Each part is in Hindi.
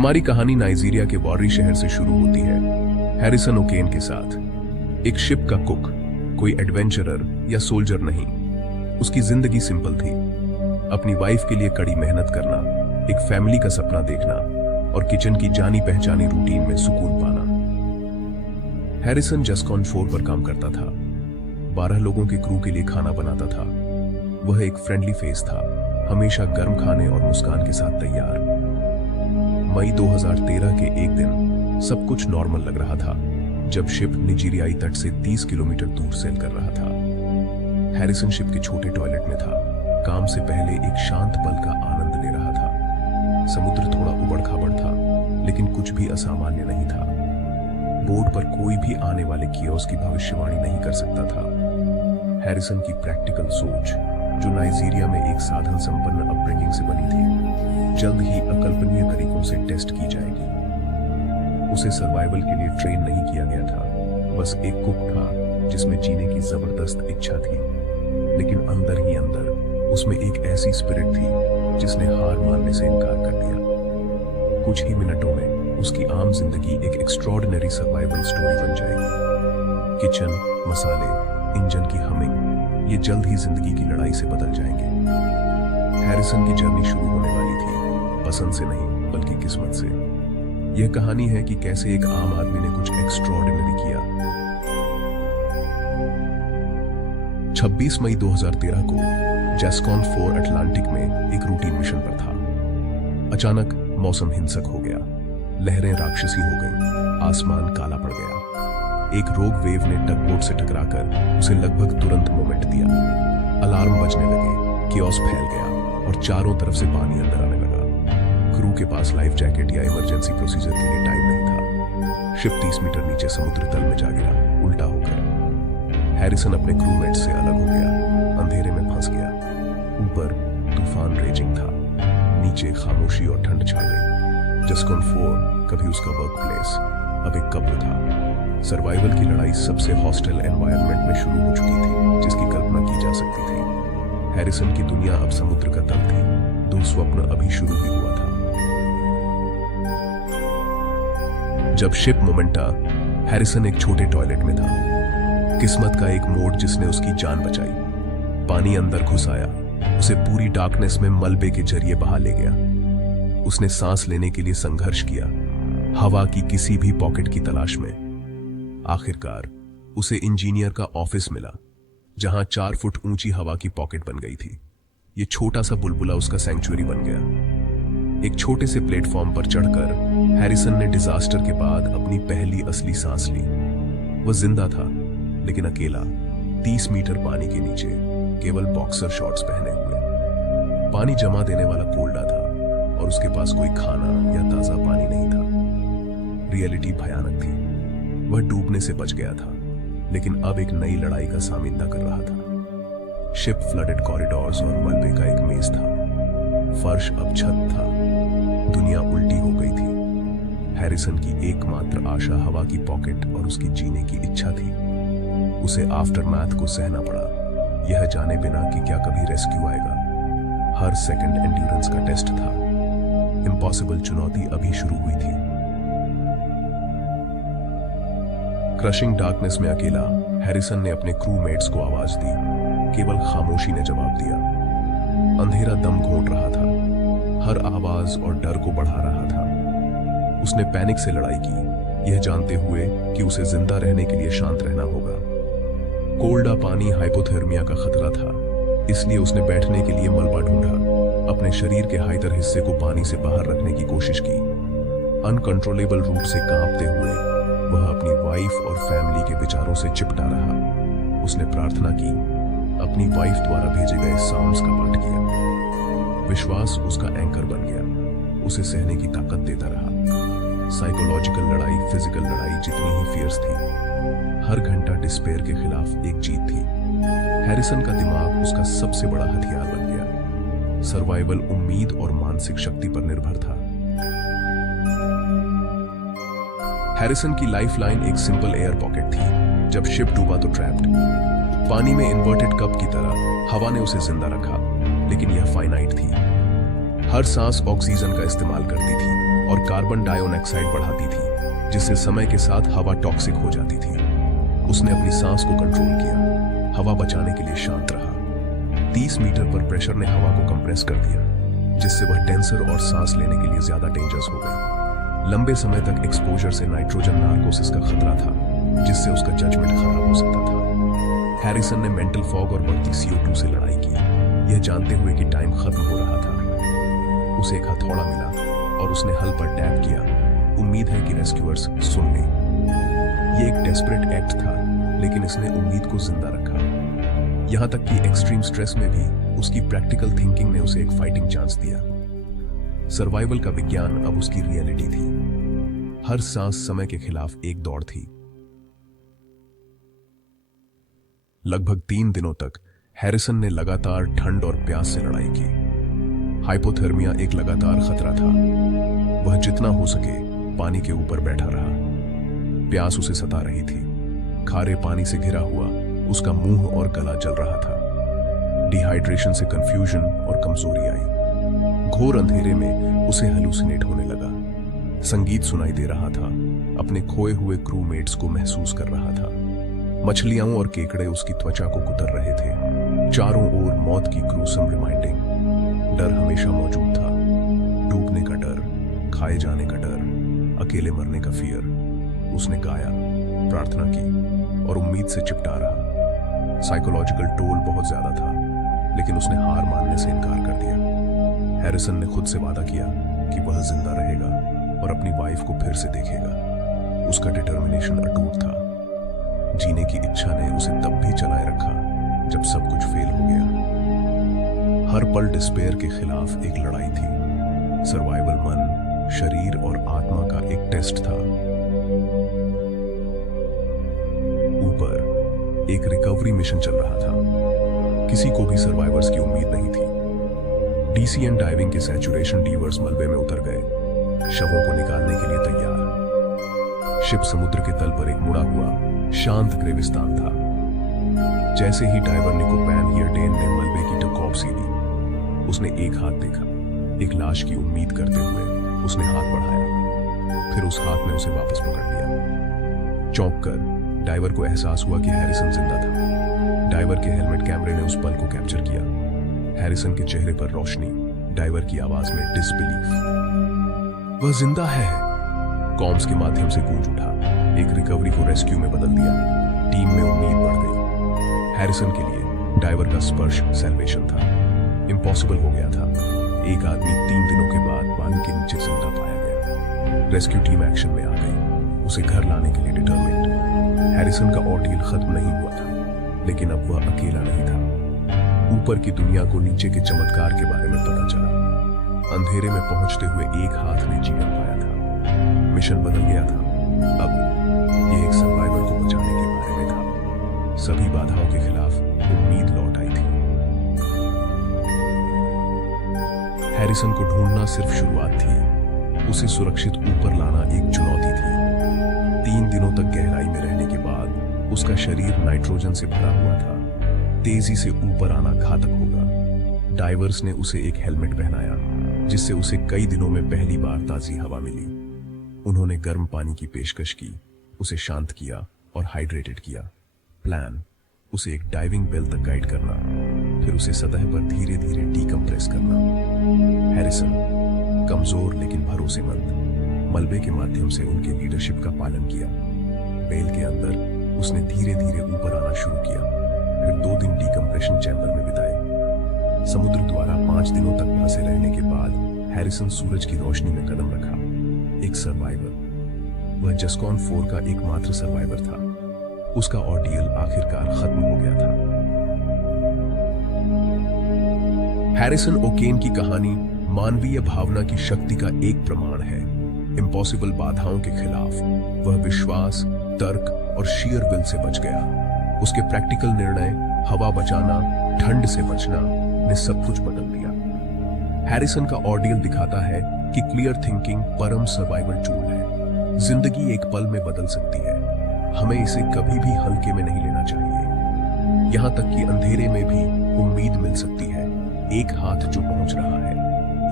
हमारी कहानी नाइजीरिया के वारी शहर से शुरू होती है, हैरिसन ओकेन के साथ। एक शिप का कुक, कोई एडवेंचरर या सोल्जर नहीं। उसकी जिंदगी सिंपल थी, अपनी वाइफ के लिए कड़ी मेहनत करना, एक फैमिली का सपना देखना और किचन की जानी पहचानी रूटीन में सुकून पाना। हैरिसन जस्कॉन 4 पर काम करता था, 12 लोगों के क्रू के लिए खाना बनाता था। वह एक फ्रेंडली फेस था, हमेशा गर्म खाने और मुस्कान के साथ तैयार। मई 2013 के एक दिन सब कुछ नॉर्मल लग रहा था, जब शिप नाइजीरियाई तट से 30 किलोमीटर दूर सेल कर रहा था। हैरिसन शिप के छोटे टॉयलेट में था, काम से पहले एक शांत पल का आनंद ले रहा था। समुद्र थोड़ा उबड़ खाबड़ था, लेकिन कुछ भी असामान्य नहीं था। बोर्ड पर कोई भी आने वाले कियोस की भविष्यवाणी नहीं कर सकता था। हैरिसन की प्रैक्टिकल सोच, जो नाइजीरिया में एक साधन संपन्न अपब्रिंगिंग से बनी थी, जल्द ही अकल्पनीय तरीकों से टेस्ट की जाएगी। उसे सर्वाइवल के लिए ट्रेन नहीं किया गया था, बस एक कुक था जिसमें जीने की जबरदस्त इच्छा थी। लेकिन अंदर ही अंदर उसमें एक ऐसी स्पिरिट थी जिसने हार मानने से इनकार कर दिया। कुछ ही मिनटों में उसकी आम जिंदगी एक एक्स्ट्रॉर्डिनरी सर्वाइवल स्टोरी बन जाएगी। किचन, मसाले, इंजन की हमिंग, ये जल्द ही जिंदगी की लड़ाई से बदल जाएंगे। हैरिसन की जर्नी शुरू होने वाली थी, पसंद से नहीं बल्कि किस्मत से। यह कहानी है कि कैसे एक आम आदमी ने कुछ एक्स्ट्रॉर्डिनरी किया। 26 मई 2013 को जस्कॉन 4 अटलांटिक में एक रूटीन मिशन पर था। अचानक मौसम हिंसक हो गया, लहरें राक्षसी हो गईं, आसमान काला पड़ गया। एक रोग वेव ने टगबोट से टकराकर उसे लगभग तुरंत मोमेंट दिया। अलार्म बजने लगे, कियोस फैल गया और चारों तरफ से पानी अंदर आने लगा। क्रू के पास लाइफ जैकेट या इमरजेंसी प्रोसीजर के लिए टाइम नहीं था। शिप 30 मीटर नीचे समुद्र तल में जा गिरा, उल्टा होकर। हैरिसन अपने क्रूमेट से अलग हो गया, अंधेरे में फंस गया। ऊपर तूफान रेजिंग था, नीचे खामोशी और ठंड छा गई। जस्कॉन 4 कभी उसका वर्क प्लेस, अब एक कब्र था। सर्वाइवल की लड़ाई सबसे हॉस्टाइल एनवायरनमेंट में शुरू हो चुकी थी, जिसकी कल्पना की जा सकती थी। हैरिसन की दुनिया अब समुद्र का तल थी, दो स्वप्न अभी शुरू ही हुआ था। जब शिप मोमेंटा, हैरिसन एक छोटे टॉयलेट में था। किस्मत का एक मोड़ जिसने उसकी जान बचाई। पानी अंदर घुस आया, उसे पूरी डार्कनेस में मलबे के जरिए बहा ले गया। उसने सांस लेने के लिए संघर्ष किया, हवा की किसी भी पॉकेट की तलाश में। आखिरकार उसे इंजीनियर का ऑफिस मिला, जहां 4 फुट ऊंची हवा की पॉकेट बन गई थी। यह छोटा सा बुलबुला उसका सैंक्चुअरी बन गया। एक छोटे से प्लेटफॉर्म पर चढ़कर हैरिसन ने डिजास्टर के बाद अपनी पहली असली सांस ली। वह जिंदा था, लेकिन अकेला, 30 मीटर पानी के नीचे, केवल बॉक्सर शॉर्ट्स पहने हुए। पानी जमा देने वाला कोल्डा था और उसके पास कोई खाना या ताजा पानी नहीं था। रियलिटी भयानक थी। वह डूबने से बच गया था, लेकिन अब एक नई लड़ाई का सामना कर रहा था। शिप फ्लडेड कॉरिडोर्स और मलबे का एक मेज था। फर्श अब छत था, दुनिया उल्टी हो गई थी। हैरिसन की एकमात्र आशा हवा की पॉकेट और उसकी जीने की इच्छा थी। उसे आफ्टरमैथ को सहना पड़ा, यह जाने बिना कि क्या कभी रेस्क्यू आएगा। हर सेकंड एंड्योरेंस का टेस्ट था। इम्पॉसिबल चुनौती अभी शुरू हुई थी। क्रशिंग डार्कनेस में अकेला हैरिसन ने अपने क्रूमेट्स को आवाज दी। केवल खामोशी ने जवाब दिया। अंधेरा दम घोंट रहा था, हर आवाज और डर को बढ़ा रहा था। उसने पैनिक से लड़ाई की, यह जानते हुए कि उसे जिंदा रहने के लिए शांत रहना होगा। कोल्डा पानी हाइपोथर्मिया का खतरा था, इसलिए उसने बैठने के लिए मलबा ढूंढा। अपने शरीर के हाइटर हिस्से को पानी से बाहर रखने की कोशिश की। अनकंट्रोलेबल रूप से कांपते हुए वह अपनी वाइफ और फैमिली के विचारों से चिपटा रहा। उसने प्रार्थना की, अपनी वाइफ द्वारा भेजे गए साम्स का पाठ किया। विश्वास उसका एंकर बन गया, उसे सहने की ताकत देता रहा। साइकोलॉजिकल लड़ाई फिजिकल लड़ाई जितनी ही फियर्स थी। हर घंटा डिस्पेयर के खिलाफ एक जीत थी। हैरिसन का दिमाग उसका सबसे बड़ा हथियार बन गया। सर्वाइवल उम्मीद और मानसिक शक्ति पर निर्भर था। हैरिसन की लाइफलाइन एक सिंपल एयर पॉकेट थी। जब शिप डूबा तो ट्रैप्ड। पानी में इन्वर्टेड कप की तरह हवा ने उसे जिंदा रखा, लेकिन यह फाइनाइट थी। हर सांस ऑक्सीजन का इस्तेमाल करती थी और कार्बन डाइऑक्साइड बढ़ाती थी, जिससे समय के साथ हवा टॉक्सिक हो जाती थी। उसने अपनी सांस को कंट्रोल किया, हवा बचाने के लिए शांत रहा। 30 मीटर पर प्रेशर ने हवा को कंप्रेस कर दिया, जिससे वह टेंसर और सांस लेने के लिए ज्यादा डेंजरस हो गई। लंबे समय तक एक्सपोजर से नाइट्रोजन नार्कोसिस का खतरा था, जिससे उसका जजमेंट खराब हो सकता था। हैरिसन ने मेंटल फॉग और बढ़ती CO2 से लड़ाई की, यह जानते हुए कि टाइम खत्म हो रहा था। उसे एक हथौड़ा मिला और उसने हल पर टैप किया। उम्मीद है कि रेस्क्यूअर्स सुन लें। यह एक डेस्परेट एक्ट था, लेकिन इसने उम्मीद को जिंदा रखा। यहां तक कि एक्सट्रीम स्ट्रेस में भी उसकी प्रैक्टिकल थिंकिंग ने उसे एक फाइटिंग चांस दिया। सर्वाइवल का विज्ञान अब उसकी रियलिटी थी। हर सांस समय के खिलाफ एक दौड़ थी। लगभग 3 दिनों तक हैरिसन ने लगातार ठंड और प्यास से लड़ाई की। हाइपोथर्मिया एक लगातार खतरा था। वह जितना हो सके पानी के ऊपर बैठा रहा। प्यास उसे सता रही थी। खारे पानी से घिरा हुआ उसका मुंह और गला जल रहा था। डिहाइड्रेशन से कंफ्यूजन और कमजोरी आई। घोर अंधेरे में उसे हेलुसिनेट होने लगा। संगीत सुनाई दे रहा था। अपने खोए हुए क्रूमेट्स को महसूस कर रहा था। मछलियां और केकड़े उसकी त्वचा को कुतर रहे थे। चारों ओर मौत की क्रूसम रिमाइंडिंग। डर हमेशा मौजूद था। डूबने का डर, खाए जाने का डर, अकेले मरने का फियर। उसने गाया, प्रार्थना की और उम्मीद से चिपटा रहा। साइकोलॉजिकल टोल बहुत ज्यादा था, लेकिन उसने हार मानने से इनकार कर दिया। हैरिसन ने खुद से वादा किया कि वह जिंदा रहेगा और अपनी वाइफ को फिर से देखेगा। उसका डिटर्मिनेशन अटूट था। जीने की इच्छा ने उसे तब भी चलाए रखा जब सब कुछ फेल हो गया। हर पल डिस्पेयर के खिलाफ एक लड़ाई थी। सर्वाइवल मन, शरीर और आत्मा का एक टेस्ट था। ऊपर एक रिकवरी मिशन चल रहा था। किसी को भी सर्वाइवर्स की उम्मीद नहीं थी। DCN डाइविंग के सैचुरेशन डीवर्स मलबे में उतर गए, शवों को निकालने के लिए तैयार। शिप समुद्र के तल पर एक मुड़ा हुआ शांत ग्रेविस्तान था। जैसे ही डाइवर निको पैन हियरडेन ने मलबे की टकॉप्सी ली, उसने एक हाथ देखा। एक लाश की उम्मीद करते हुए उसने हाथ बढ़ाया। फिर उस हाथ ने उसे वापस पकड़ लिया। चौंक कर डाइवर को एहसास हुआ कि हैरिसन जिंदा था। डाइवर के हेलमेट कैमरे ने उस पल को कैप्चर किया। हैरिसन के चेहरे पर रोशनी, डाइवर की आवाज में डिसबिलीफ। वह जिंदा है, कॉम्स के माध्यम से गूंज उठा। एक रिकवरी को रेस्क्यू में बदल दिया। टीम में उम्मीद बढ़ गई। हैरिसन के लिए डाइवर का स्पर्श सैल्वेशन था। इम्पॉसिबल हो गया था। एक आदमी 3 दिनों के बाद पानी के नीचे जिंदा पाया गया। रेस्क्यू टीम एक्शन में आ गई, उसे घर लाने के लिए डिटरमिन्ड। हैरिसन का ऑर्डियल खत्म नहीं हुआ था, लेकिन अब वह अकेला नहीं था। ऊपर की दुनिया को नीचे के चमत्कार के बारे में पता चला। अंधेरे में पहुंचते हुए एक हाथ ने जीवन पाया था। मिशन बदल गया था। अब यह एक सर्वाइवर को बचाने के बारे में था। सभी बाधाओं के खिलाफ उम्मीद लौट आई थी। हैरिसन को ढूंढना सिर्फ शुरुआत थी। उसे सुरक्षित ऊपर लाना एक चुनौती थी। 3 दिनों तक गहराई में रहने के बाद उसका शरीर नाइट्रोजन से भरा हुआ था। तेजी से ऊपर आना घातक होगा। डाइवर्स ने उसे एक हेलमेट पहनाया, जिससे उसे कई दिनों में पहली बार ताजी हवा मिली। उन्होंने गर्म पानी की पेशकश की, उसे शांत किया और हाइड्रेटेड किया। प्लान, उसे एक डाइविंग बेल तक गाइड करना, फिर उसे सतह पर धीरे धीरे डीकंप्रेस करना। हैरिसन, कमजोर लेकिन भरोसेमंद, मलबे के माध्यम से उनके लीडरशिप का पालन किया। बेल के अंदर उसने धीरे धीरे ऊपर आना शुरू किया, फिर 2 दिन डीकंप्रेशन चैम्बर में बिताए। समुद्र द्वारा 5 दिनों तक फंसे रहने के बाद हैरिसन सूरज की रोशनी में कदम रखा। एक सर्वाइवर। वह जस्कॉन 4 का एकमात्र सर्वाइवर था। उसका ऑर्डियल आखिरकार खत्म हो गया था। हैरिसन ओकेन की कहानी मानवीय भावना की शक्ति का एक प्रमाण है। इम्पॉसिबल बाधाओं के खिलाफ वह विश्वास, तर्क और शीयर विल से बच गया। उसके प्रैक्टिकल निर्णय, हवा बचाना, ठंड से बचना ने सब कुछ बदल दिया। हैरिसन का ऑर्डियल दिखाता है कि क्लियर थिंकिंग परम सर्वाइवल टूल है। जिंदगी एक पल में बदल सकती है। हमें इसे कभी भी हल्के में नहीं लेना चाहिए। यहां तक कि अंधेरे में भी उम्मीद मिल सकती है। एक हाथ जो पहुंच रहा है,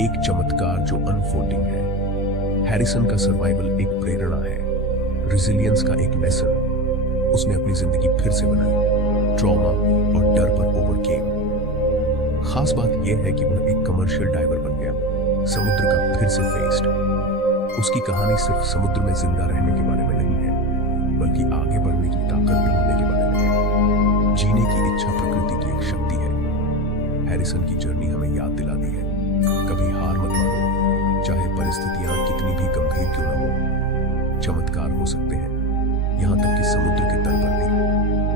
एक चमत्कार जो अनफोल्डिंग है। हैरिसन का सर्वाइवल एक प्रेरणा है, रिजिलियंस का एक लेसन। उसने अपनी जिंदगी फिर से बनाई, ट्रॉमा और डर पर ओवरकेम। खास बात यह है कि वह एक कमर्शियल डाइवर बन गया, समुद्र का फिर से फेस्ट। उसकी कहानी सिर्फ समुद्र में जिंदा रहने के बारे में नहीं है, बल्कि आगे बढ़ने की ताकत ढूंढने के बारे में है। जीने की इच्छा प्रकृति की एक शक्ति है। हैरिसन की जर्नी हमें याद दिलाती है, कभी हार मत मानो, चाहे परिस्थितियां कितनी भी गंभीर क्यों न हो। चमत्कार हो सकते हैं, यहां तक कि समुद्र के तल पर भी।